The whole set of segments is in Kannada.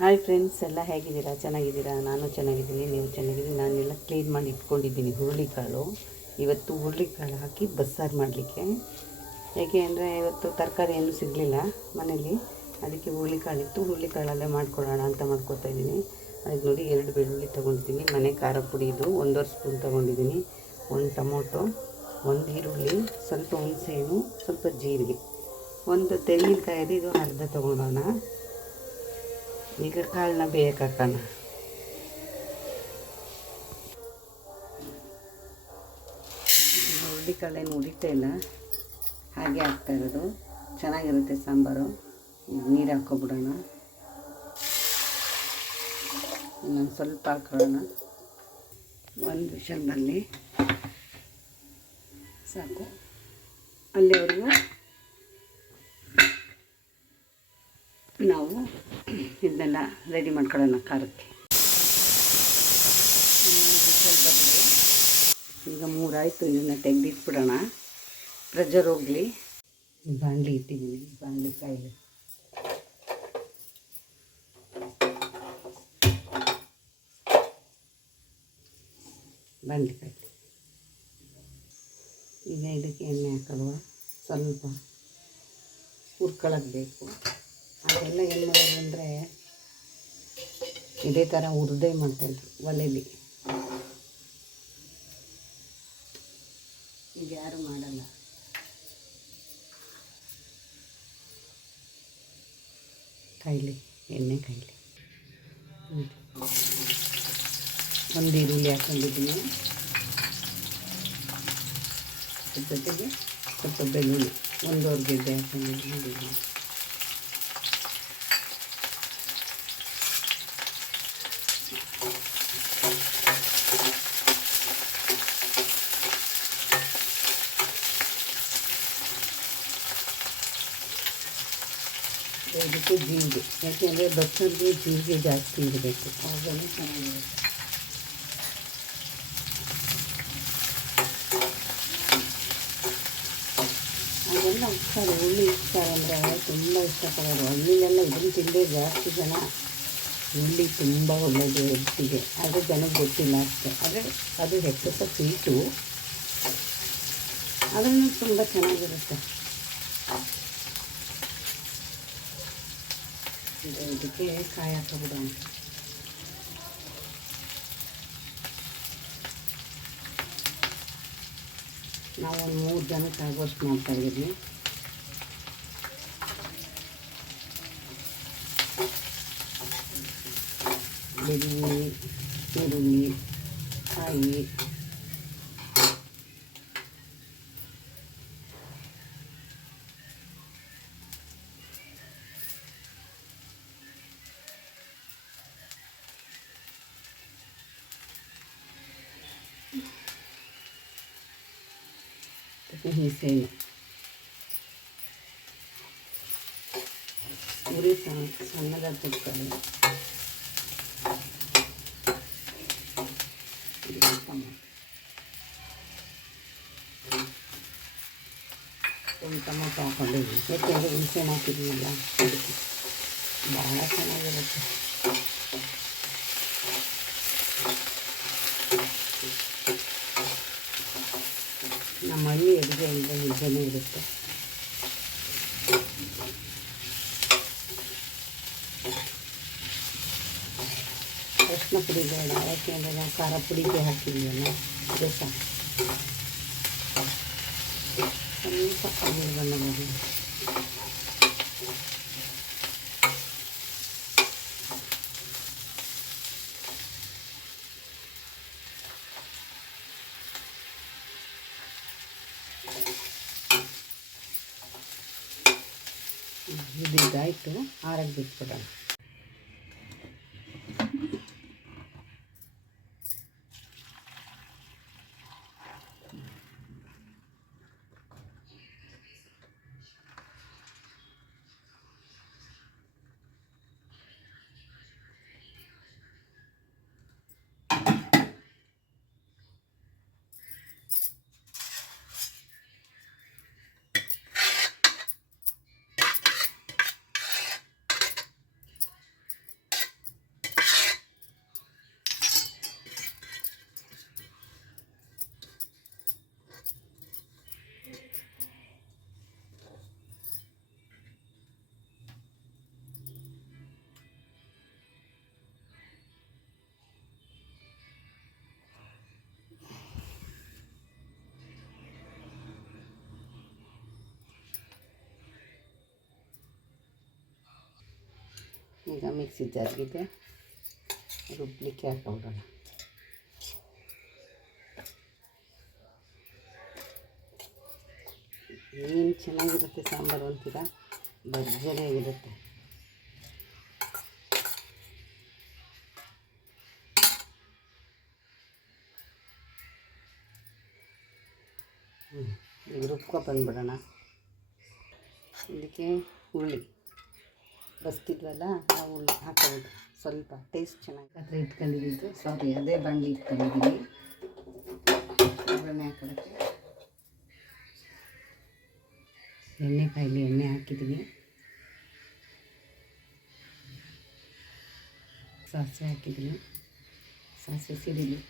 ಹಾಯ್ ಫ್ರೆಂಡ್ಸ್, ಎಲ್ಲ ಹೇಗಿದ್ದೀರಾ? ಚೆನ್ನಾಗಿದ್ದೀರಾ? ನಾನು ಚೆನ್ನಾಗಿದ್ದೀನಿ, ನೀವು ಚೆನ್ನಾಗಿದ್ದೀನಿ. ನಾನೆಲ್ಲ ಕ್ಲೀನ್ ಮಾಡಿ ಇಟ್ಕೊಂಡಿದ್ದೀನಿ ಹುರುಳಿಕಾಳು. ಇವತ್ತು ಹುರುಳಿಕಾಳು ಹಾಕಿ ಬಸ್ಸಾರು ಮಾಡಲಿಕ್ಕೆ. ಏಕೆ ಅಂದರೆ ಇವತ್ತು ತರಕಾರಿ ಏನೂ ಸಿಗಲಿಲ್ಲ ಮನೇಲಿ, ಅದಕ್ಕೆ ಹುರುಳಿಕಾಳಿತ್ತು. ಹುರುಳಿಕಾಳಲ್ಲೇ ಮಾಡ್ಕೊಳ್ಳೋಣ ಅಂತ ಮಾಡ್ಕೊತಾ ಇದ್ದೀನಿ. ಅದಕ್ಕೆ ನೋಡಿ 2 ಬೆಳ್ಳುಳ್ಳಿ ತೊಗೊಂಡಿದ್ದೀನಿ, ಮನೆ ಖಾರ ಪುಡಿ ಇದು 1.5 ಸ್ಪೂನ್ ತೊಗೊಂಡಿದ್ದೀನಿ, 1 ಟೊಮೊಟೊ, 1 ಈರುಳ್ಳಿ, ಸ್ವಲ್ಪ ಹುಣಸೆಹಣ್ಣು, ಸ್ವಲ್ಪ ಜೀರಿಗೆ, 1 ತೆಂಗಿನಕಾಯಿ ಇದೆ, ಇದು ಅರ್ಧ ತೊಗೊಳೋಣ. ಈಗ ಕಾಳನ್ನ ಬೇಯಕ್ಕೆ ಹಾಕೋಣ. ಹುರುಳಿಕಾಳೇನು ಉರಿತಾ ಇಲ್ಲ, ಹಾಗೆ ಹಾಕ್ತಾ ಇರೋದು. ಚೆನ್ನಾಗಿರುತ್ತೆ ಸಾಂಬಾರು. ನೀರು ಹಾಕ್ಕೊಬಿಡೋಣ, ಇನ್ನೊಂದು ಸ್ವಲ್ಪ ಹಾಕೊಳ್ಳೋಣ. 1 ವಿಷಲ್ ಬರಲಿ ಸಾಕು. ಅಲ್ಲಿವರೆಗೂ ನಾವು ಇದನ್ನೆಲ್ಲ ರೆಡಿ ಮಾಡ್ಕೊಳ್ಳೋಣ ಖಾರಕ್ಕೆ. ವಿಷಲ್ ಬರಲಿ. ಈಗ 3 ಆಯಿತು, ಇದನ್ನು ತೆಗೆದಿಟ್ಬಿಡೋಣ, ಪ್ರೆಷರ್ ಹೋಗಲಿ. ಬಾಣಲಿ ಇಟ್ಟಿದ್ದೀನಿ, ಬಾಣಲಿ ಕಾಯಿಲೆ ಬಾಣಲಿ ಕಾಯಿಲೆ. ಈಗ ಇದಕ್ಕೆ ಎಣ್ಣೆ ಹಾಕಲ್ವ, ಸ್ವಲ್ಪ ಹುರ್ಕೊಳ್ಳೋದು ಬೇಕು. ಅದೆಲ್ಲ ಏನು ಮಾಡೋದು ಅಂದರೆ ಇದೇ ಥರ ಹುರಿದೇ ಮಾಡ್ತಾಯಿದ್ರು ಒಲೆಯಲ್ಲಿ. ಈಗ ಯಾರು ಮಾಡಲ್ಲ. ಕಾಯಿಲೆ ಎಣ್ಣೆ ಕಾಯಿಲೆ. 1 ಈರುಳ್ಳಿ ಹಾಕೊಂಡಿದ್ದೀನಿ, ಜೊತೆಗೆ ಸ್ವಲ್ಪ ಬೆಳ್ಳುಳ್ಳಿ 1 ಗೆಡ್ಡೆ ಹಾಕೊಂಡಿದ್ದೀನಿ. ಇದಕ್ಕೆ ಜೀರಿಗೆ, ಯಾಕೆಂದರೆ ಬಸ್ಸಾರಿಗೆ ಜೀರಿಗೆ ಜಾಸ್ತಿ ಇರಬೇಕು, ಆವಾಗಲೇ ಚೆನ್ನಾಗಿರುತ್ತೆ. ಅದೆಲ್ಲ ಇರ್ತಾರೆ, ಹುಳಿ ಇರ್ತಾರೆ ಅಂದರೆ ತುಂಬ ಇಷ್ಟಪಡೋರು. ಹಳ್ಳಿಲೆಲ್ಲ ಇದನ್ನು ತಿಂದೇ ಜಾಸ್ತಿ ಜನ. ಹುಳಿ ತುಂಬ ಒಳ್ಳೆಯದು ಹೆಲ್ತಿಗೆ, ಆದರೆ ಜನಕ್ಕೆ ಗೊತ್ತಿಲ್ಲ ಅಷ್ಟೇ. ಆದರೆ ಅದು ಹೆಚ್ಚು ಸ್ವೀಟು, ಅದನ್ನು ತುಂಬ ಚೆನ್ನಾಗಿರುತ್ತೆ. ಇದಕ್ಕೆ ಕಾಯಿ ಹಾಕೋಬಿಡೋಣ. ನಾವು 3 ಜನಕ್ಕೆ ಆಗೋಷ್ಟು ಮಾಡ್ತಾಯಿದ್ವಿ. ಬೆಳ್ಳುಳ್ಳಿ, ಈರುಳ್ಳಿ, ಕಾಯಿ, ಹುಣಸೆಹಣ್ಣು, ಉರಿ ಸಣ್ಣದಾಗಿ ಕೊಟ್ಕೊಳ್ಳಿ. ಟೊಮೊಟೊ ಹಾಕೊಂಡಿದ್ದೀನಿ, ಯಾಕೆಂದರೆ ಹುಣಸೆಹಣ್ಣು ಹಾಕಿದ್ದೀನಲ್ಲ, ಅದಕ್ಕೆ ಭಾಳ ಚೆನ್ನಾಗಿರುತ್ತೆ. ನಮ್ಮ ಹಳ್ಳಿ ಅಡುಗೆ ಅಂದರೆ ನಿಜನೇ ಇರುತ್ತೆ. ಅರಿಶಿನ ಪುಡಿ ಬೇಡ, ಯಾಕೆಂದರೆ ನಾವು ಖಾರ ಪುಡಿಗೆ ಹಾಕಿದ್ದೀವಲ್ಲ, ಅದೇ ಸಾಕು. ಸ್ವಲ್ಪ ಕಮ್ಮಿ ಬಣ್ಣ ಬರಲಿ. ಇದಾಯಿತು, ಆರಕ್ಕೆ ಬಿಟ್ಬಿಡೋಣ. ಈಗ ಮಿಕ್ಸಿ ಜಾರ್ಗಿದೆ ರುಬ್ಲಿಕ್ಕೆ ಹಾಕೊಂಡ್ಬಿಡೋಣ. ಏನು ಚೆನ್ನಾಗಿರುತ್ತೆ ಸಾಂಬಾರು ಅಂತೀರ, ಭರ್ಜರಿಯಾಗಿರುತ್ತೆ. ಈಗ ರುಬ್ಕೊ ಬಂದ್ಬಿಡೋಣ. ಇದಕ್ಕೆ ಹುಳಿ ಬಸ್ತಿದ್ವಲ್ಲ ಆ ಹುಳಿ ಹಾಕೋದು, ಸ್ವಲ್ಪ ಟೇಸ್ಟ್ ಚೆನ್ನಾಗಿ ಹತ್ರ ಇಟ್ಕೊಂಡಿದ್ದು. ಸಾರಿ, ಅದೇ ಬಾಣಲಿ ಇಟ್ಕೊಂಡಿದ್ದೀನಿ. ಒಗ್ಗರಣೆ ಹಾಕೋದಕ್ಕೆ ಎಣ್ಣೆ ಕಾಯಿಲಿ, ಎಣ್ಣೆ ಹಾಕಿದ್ದೀನಿ. ಸಾಸಿವೆ ಹಾಕಿದ್ದೀನಿ. ಸಾಸಿವೆ ಸಿಡಿಲಿ.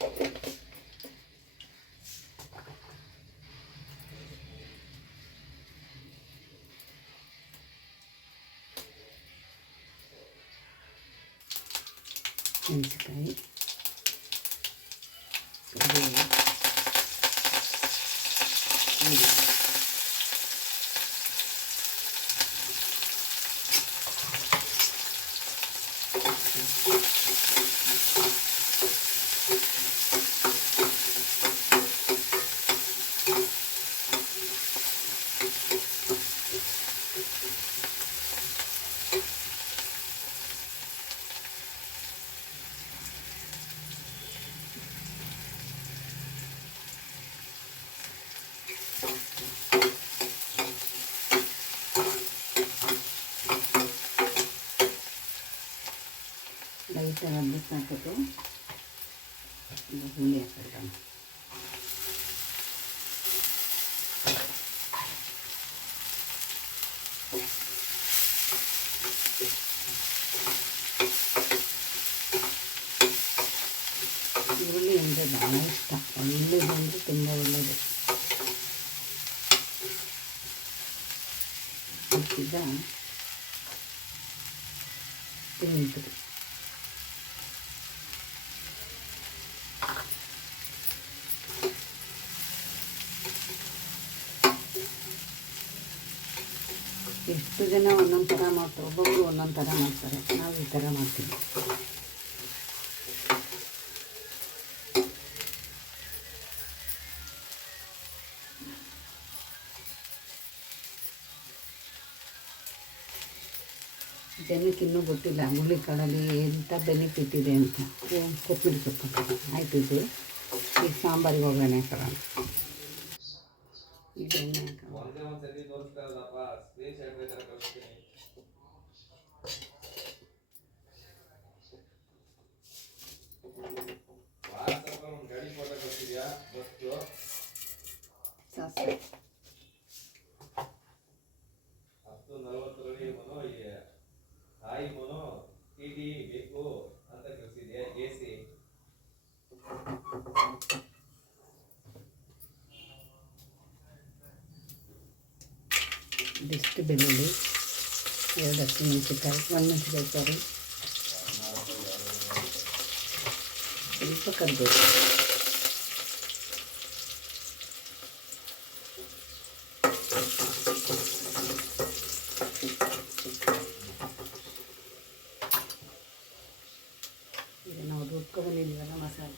ಮೆಣಸಿನಕಾಯಿ, ಕರಿಬೇವು, ಲೈಟಾಗಿ ಹಬ್ಬಕ್ಕೆ ಹಾಕಿಟ್ಟು ಹುಳಿ ಹಾಕಿಬಿಡೋಣ. ಈರುಳ್ಳಿ ಅಂದರೆ ಭಾಳ ಇಷ್ಟ, ಒಳ್ಳೆಯದು ಅಂದರೆ ತುಂಬ ಒಳ್ಳೆಯದು. ಈಗ ತೆಂಗಿನಕಾಯಿ, ಎಷ್ಟು ಜನ ಒಂದೊಂದು ಥರ ಮಾಡ್ತಾರೆ, ಒಬ್ಬೊಬ್ಬರು ಒಂದೊಂದು ಥರ ಮಾಡ್ತಾರೆ. ನಾವು ಈ ಥರ ಮಾಡ್ತೀವಿ. ಜನಕ್ಕೆ ಇನ್ನೂ ಗೊತ್ತಿಲ್ಲ ಹುರುಳಿಕಾಳಲ್ಲಿ ಎಂಥ ಬೆನಿಫಿಟ್ ಇದೆ ಅಂತ. ಕೊತ್ತಂಬರಿ ಸೊಪ್ಪು ಆಯ್ತಿದ್ದು. ಈಗ ಸಾಂಬಾರಿಗೆ ಒಗ್ಗರಣೆ ಹಾಕೋಣ. ಈಗ ಎಣ್ಣೆ ಸಾಸಿವೆ, ಇದಿಷ್ಟು ಬೆಳ್ಳುಳ್ಳಿ, 2 ಹಸಿಮೆಣಸಿನಕಾಯಿ, 1 ಮೆಣಸಿನಕಾಯಿ ಸಾರಿ, ಸ್ವಲ್ಪ ಕರಿಬೇವು, ಈಗ ನಾವು ರುಬ್ಕೊಂಡ್ಬಂದಿದ್ದೀವಲ್ಲ ಮಸಾಲೆ,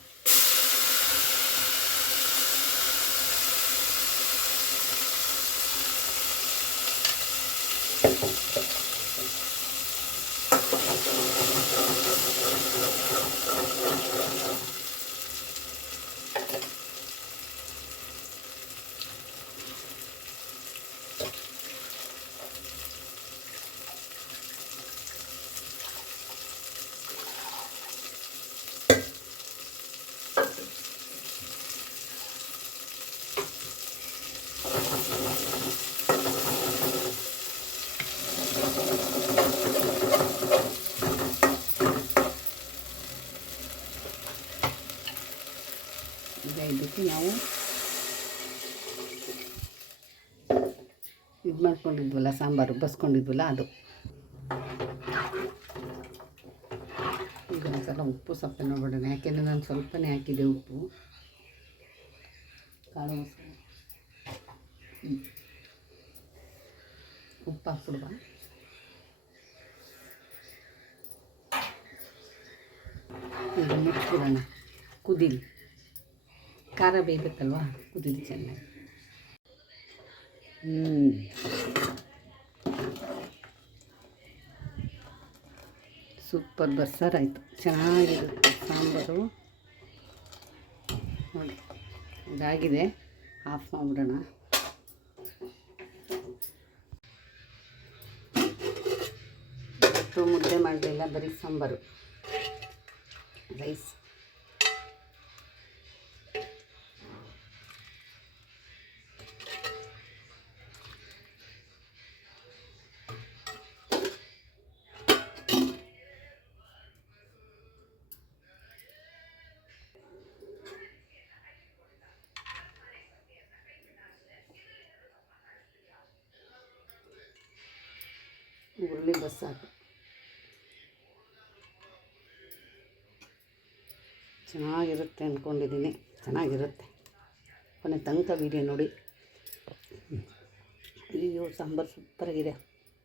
ಈಗ ಇದಕ್ಕೆ ನಾವು ಇದು ಮಾಡ್ಕೊಂಡಿದ್ವಲ್ಲ ಸಾಂಬಾರು ಬಸ್ಕೊಂಡಿದ್ವಲ್ಲ ಅದು. ಈಗ ಒಂದು ಸಲ ಉಪ್ಪು ಸ್ವಲ್ಪ ನೋಡೋಣ, ಯಾಕೆಂದರೆ ನಾನು ಸ್ವಲ್ಪನೇ ಹಾಕಿದೆ ಉಪ್ಪು. ಕಾಳು ಮಸಾಲೆ ಉಪ್ಪು ಹಾಕ್ಬಿಡುವ. ಈಗ ಮುಚ್ಚಿಬಿಡೋಣ, ಕುದೀಲಿ. ಖಾರ ಬೇಯಬೇಕಲ್ವಾ, ಕುದೀಲಿ ಚೆನ್ನಾಗಿ. ಸೂಪರ್ ಬಸ್ಸಾರಾಯಿತು, ಚೆನ್ನಾಗಿರುತ್ತೆ ಸಾಂಬಾರು. ನೋಡಿ ಇದಾಗಿದೆ, ಆಫ್ ಮಾಡಿಬಿಡೋಣ. ಇವತ್ತು ಮುದ್ದೆ ಮಾಡಲಿಲ್ಲ, ಬರೀ ಸಾಂಬಾರು, ರೈಸ್. ಹುರುಳಿ ಬಸ್ಸಾರು ಚೆನ್ನಾಗಿರುತ್ತೆ ಅಂದ್ಕೊಂಡಿದ್ದೀನಿ. ಚೆನ್ನಾಗಿರುತ್ತೆ, ಕೊನೆ ತನಕ ವೀಡಿಯೋ ನೋಡಿ. ಅಯ್ಯೋ ಸಾಂಬಾರು ಸೂಪರಾಗಿದೆ.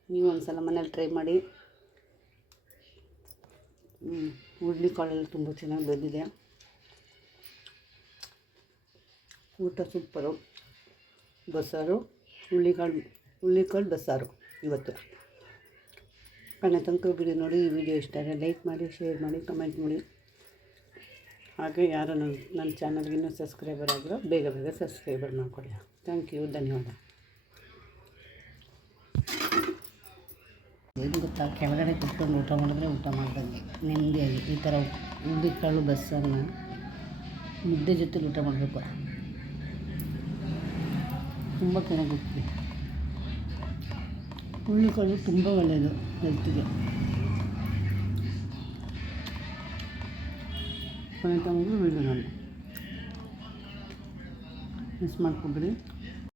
ನೀವು ಒಂದು ಸಲ ಮನೇಲಿ ಟ್ರೈ ಮಾಡಿ. ಹುರುಳಿಕಾಳೆಲ್ಲ ತುಂಬ ಚೆನ್ನಾಗಿ ಬೆಂದಿದೆ. ಊಟ ಸೂಪರು. ಬಸ್ಸಾರು, ಹುರುಳಿಕಾಳು ಬಸ್ಸಾರು ಇವತ್ತು. ಕೊನೆ ತನಕ ವಿಡಿಯೋ ನೋಡಿ. ಈ ವಿಡಿಯೋ ಇಷ್ಟ ಆದರೆ ಲೈಕ್ ಮಾಡಿ, ಶೇರ್ ಮಾಡಿ, ಕಮೆಂಟ್ ಮಾಡಿ. ಹಾಗೆ ಯಾರು ನನ್ನ ಚಾನಲ್ಗೆ ಇನ್ನೂ ಸಬ್ಸ್ಕ್ರೈಬರ್ ಆಗಿರೋ ಬೇಗ ಸಬ್ಸ್ಕ್ರೈಬರ್ ಮಾಡಿಕೊಳ್ಳಿ. ಥ್ಯಾಂಕ್ ಯು, ಧನ್ಯವಾದ. ಏನು ಗೊತ್ತಾ, ಕೆಳಗಡೆ ಕುತ್ಕೊಂಡು ಊಟ ಮಾಡಿದ್ರೆ ಊಟ ಮಾಡ್ದಂಗೆ ನೆಮ್ಮದಿಯಾಗಿ. ಈ ಥರ ಹುರುಳಿಕಾಳು ಬಸ್ಸನ್ನು ಮುದ್ದೆ ಜೊತೆಲಿ ಊಟ ಮಾಡಬೇಕು, ತುಂಬ ಚೆನ್ನಾಗಿರ್ತದೆ. ಹುರುಳಿಕಾಳು ತುಂಬ ಒಳ್ಳೆಯದು ಹೆಲ್ತಿಗೆ. ಕೊನೆ ತನಕ ವಿಡಿಯೋ ನೋಡಿ, ಮಿಸ್ ಮಾಡ್ಕೊಬೇಡಿ.